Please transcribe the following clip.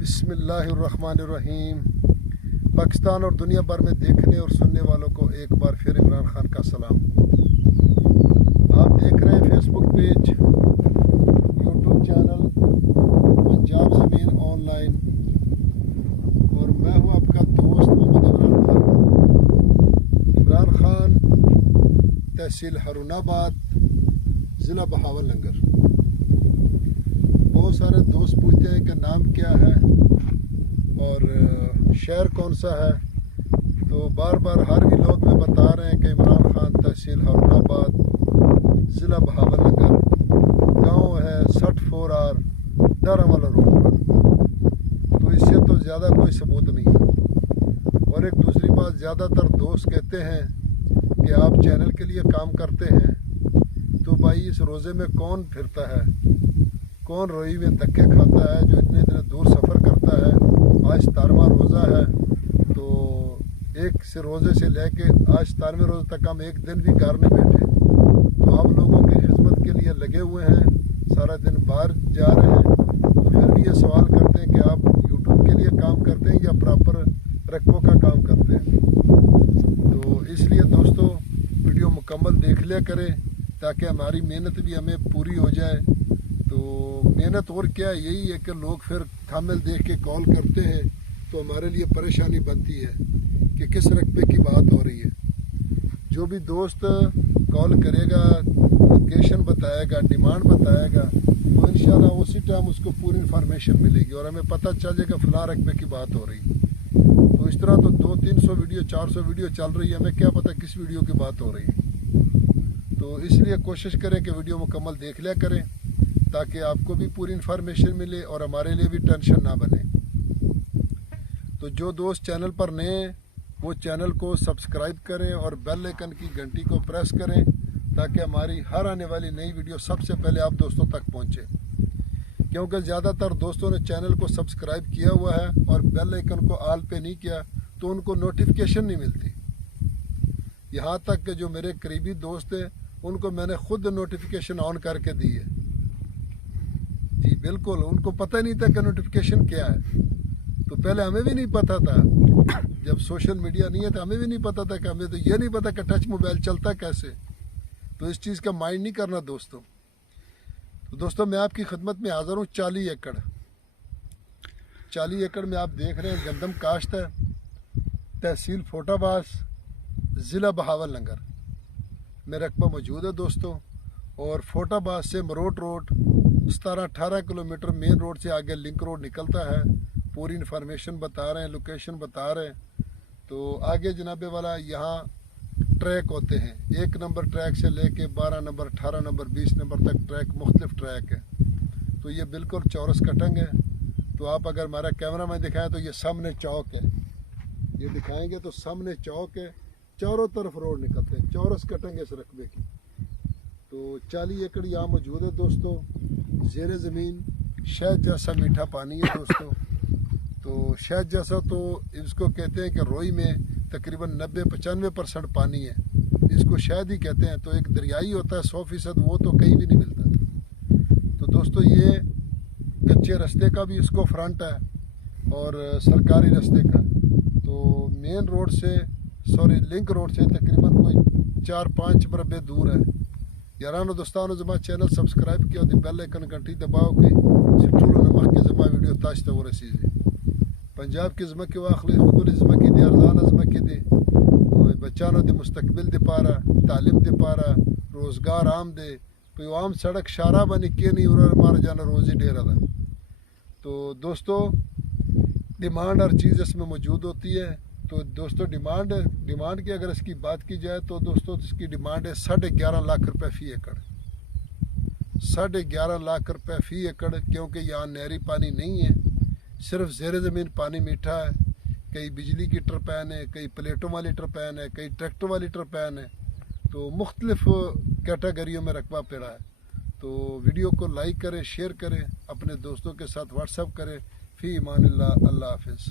بسم اللہ الرحمن الرحیم۔ پاکستان اور دنیا بھر میں دیکھنے اور سننے والوں کو ایک بار پھر عمران خان کا سلام۔ آپ دیکھ رہے ہیں فیس بک پیج، یوٹیوب چینل پنجاب زمین آن لائن، اور میں ہوں آپ کا دوست محمد عمران خان۔ عمران خان، تحصیل ہارون آباد، ضلع بہاولنگر۔ بہت سارے دوست پوچھتے ہیں کہ نام کیا ہے اور شہر کون سا ہے، تو بار بار ہر ویلاگ میں بتا رہے ہیں کہ عمران خان، تحصیل ہارون آباد، ضلع بہاولنگر، گاؤں ہے 64R ڈارا والا روڈ پر۔ تو اس سے تو زیادہ کوئی ثبوت نہیں ہے۔ اور ایک دوسری بات، زیادہ تر دوست کہتے ہیں کہ آپ چینل کے لیے کام کرتے ہیں، تو بھائی اس روزے میں کون پھرتا ہے، کون روئی میں دھکے کھاتا ہے، جو اتنے دور سفر کرتا ہے۔ آج 17واں روزہ ہے، تو ایک سے روزے سے لے کے آج 17ویں روزے تک ہم ایک دن بھی گھر نہیں بیٹھے، تو آپ لوگوں کی خدمت کے لیے لگے ہوئے ہیں، سارا دن باہر جا رہے ہیں، تو پھر بھی یہ سوال کرتے ہیں کہ آپ یوٹیوب کے لیے کام کرتے ہیں یا پراپر رقبوں کا کام کرتے ہیں۔ تو اس لیے دوستو، ویڈیو مکمل دیکھ لیا کریں تاکہ ہماری محنت بھی ہمیں پوری ہو جائے۔ تو محنت اور کیا، یہی ہے کہ لوگ پھر تھامل دیکھ کے کال کرتے ہیں، تو ہمارے لیے پریشانی بنتی ہے کہ کس رقبے کی بات ہو رہی ہے۔ جو بھی دوست کال کرے گا، لوکیشن بتائے گا، ڈیمانڈ بتائے گا، تو انشاءاللہ اسی ٹائم اس کو پوری انفارمیشن ملے گی اور ہمیں پتہ چل جائے گا فلاں رقبے کی بات ہو رہی ہے۔ تو اس طرح تو 200-300 ویڈیو 400 ویڈیو چل رہی ہے، ہمیں کیا پتہ کس ویڈیو کی بات ہو رہی ہے۔ تو اس لیے کوشش کریں کہ ویڈیو مکمل دیکھ لیا کریں تاکہ آپ کو بھی پوری انفارمیشن ملے اور ہمارے لیے بھی ٹینشن نہ بنے۔ تو جو دوست چینل پر نئے ہیں وہ چینل کو سبسکرائب کریں اور بیل آئکن کی گھنٹی کو پریس کریں تاکہ ہماری ہر آنے والی نئی ویڈیو سب سے پہلے آپ دوستوں تک پہنچے۔ کیونکہ زیادہ تر دوستوں نے چینل کو سبسکرائب کیا ہوا ہے اور بیل آئکن کو آل پہ نہیں کیا، تو ان کو نوٹیفیکیشن نہیں ملتی۔ یہاں تک کہ جو میرے قریبی دوست ہیں ان کو میں نے خود نوٹیفیکیشن آن کر کے دی ہے۔ جی بالکل، ان کو پتہ نہیں تھا کہ نوٹیفیکیشن کیا ہے۔ تو پہلے ہمیں بھی نہیں پتہ تھا، جب سوشل میڈیا نہیں ہے تو ہمیں بھی نہیں پتہ تھا، کہ ہمیں تو یہ نہیں پتہ کہ ٹچ موبائل چلتا کیسے۔ تو اس چیز کا مائنڈ نہیں کرنا دوستوں۔ تو دوستوں، میں آپ کی خدمت میں حاضر ہوں۔ 40 ایکڑ میں آپ دیکھ رہے ہیں گندم کاشت ہے، تحصیل فوٹا باس، ضلع بہاولنگر میں رقبہ موجود ہے دوستوں۔ اور فوٹا باس سے Marot road 17-18 kilometre main road سے آگے لنک روڈ نکلتا ہے۔ پوری انفارمیشن بتا رہے ہیں، لوکیشن بتا رہے ہیں۔ تو آگے جناب والا یہاں ٹریک ہوتے ہیں، 1 نمبر ٹریک سے لے کے 12 نمبر 18 نمبر 20 نمبر تک ٹریک، مختلف ٹریک ہے۔ تو یہ بالکل چورس کٹنگ ہے۔ تو آپ اگر ہمارا کیمرہ میں دکھائیں تو یہ سامنے چوک ہے، یہ دکھائیں گے تو سامنے چوک ہے، چاروں طرف روڈ نکلتے ہیں، چورس کٹنگ ہے اس رقبے کی۔ تو 40 ایکڑ یہاں موجود ہے دوستوں۔ زیر زمین شہد جیسا میٹھا پانی ہے دوستوں۔ تو شہد جیسا تو اس کو کہتے ہیں کہ روئی میں تقریباً 90-95% پانی ہے، اس کو شہد ہی کہتے ہیں۔ تو ایک دریائی ہوتا ہے 100%، وہ تو کہیں بھی نہیں ملتا۔ تو دوستوں، یہ کچے رستے کا بھی اس کو فرنٹ ہے اور سرکاری رستے کا۔ تو مین روڈ سے لنک روڈ سے تقریباً کوئی 4-5 مربع دور ہے۔ یارانو دوستانو، زما چینل سبسکرائب کیا دی بیل آئکن گھنٹی دباؤ کہ سٹولو نمخ کی زما ویڈیو تاش ته ورسیږي۔ پنجاب کی زمکې واخلي، ښکلې زمکې دي، ارزانه زمکې دي، بچانو د مستقبل دپاره، تعلیم دپاره، روزګار عام دی، په یو عام سړک شارع باندې کښېنئ، ورور مار جانه روزي ډېره ده۔ تو دوستو، ڈیمانڈ ہر چیز اس میں موجود ہوتی ہے۔ تو دوستو، ڈیمانڈ کی اگر اس کی بات کی جائے تو دوستو اس کی ڈیمانڈ ہے 11.5 لاکھ روپے فی ایکڑ۔ 11.5 لاکھ روپے فی ایکڑ، کیونکہ یہاں نہری پانی نہیں ہے، صرف زیر زمین پانی میٹھا ہے۔ کئی بجلی کی ٹرپین ہے، کئی پلیٹوں والی ٹرپین ہے، کئی ٹریکٹر والی ٹرپین ہے۔ تو مختلف کیٹیگریوں میں رقبہ پڑا ہے۔ تو ویڈیو کو لائک کریں، شیئر کریں، اپنے دوستوں کے ساتھ واٹس ایپ کریں۔ فی امان اللہ، اللہ حافظ۔